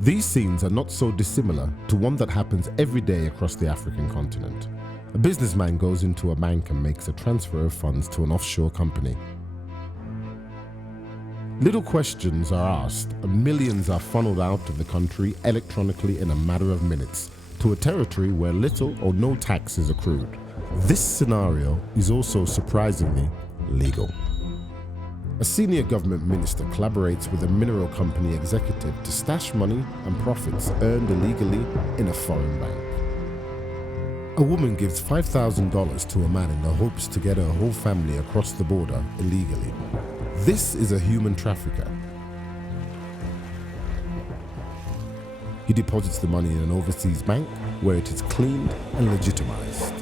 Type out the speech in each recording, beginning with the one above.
These scenes are not so dissimilar to one that happens every day across the African continent. A businessman goes into a bank and makes a transfer of funds to an offshore company. Little questions are asked and millions are funneled out of the country electronically in a matter of minutes to a territory where little or no tax is accrued. This scenario is also surprisingly legal. A senior government minister collaborates with a mineral company executive to stash money and profits earned illegally in a foreign bank. A woman gives $5,000 to a man in the hopes to get her whole family across the border illegally. This is a human trafficker. He deposits the money in an overseas bank where it is cleaned and legitimized.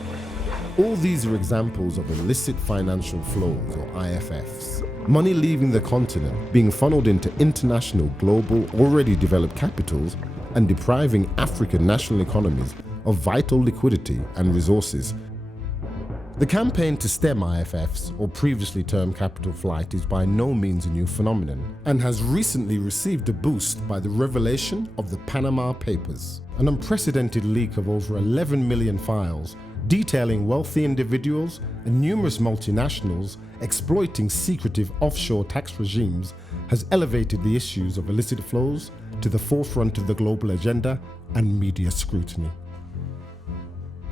All these are examples of illicit financial flows, or IFFs. Money leaving the continent, being funneled into international, global, already developed capitals and depriving African national economies of vital liquidity and resources. The campaign to stem IFFs, or previously termed capital flight, is by no means a new phenomenon and has recently received a boost by the revelation of the Panama Papers, an unprecedented leak of over 11 million files detailing wealthy individuals and numerous multinationals exploiting secretive offshore tax regimes has elevated the issues of illicit flows to the forefront of the global agenda and media scrutiny.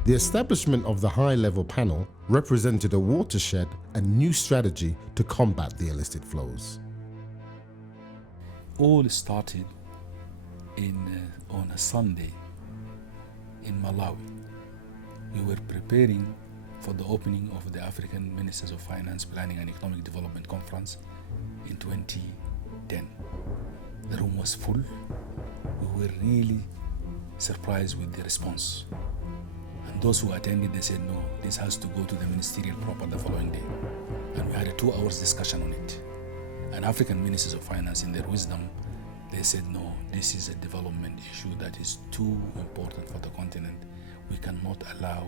The establishment of the high-level panel represented a watershed and new strategy to combat the illicit flows. All started on a Sunday in Malawi. We were preparing for the opening of the African Ministers of Finance, Planning and Economic Development Conference in 2010. The room was full. We were really surprised with the response. And those who attended, they said, no, this has to go to the ministerial proper the following day. And we had a 2 hours discussion on it. And African Ministers of Finance, in their wisdom, they said, no, this is a development issue that is too important for the continent. We cannot allow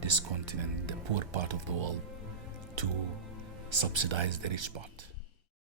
this continent, the poor part of the world, to subsidize the rich part.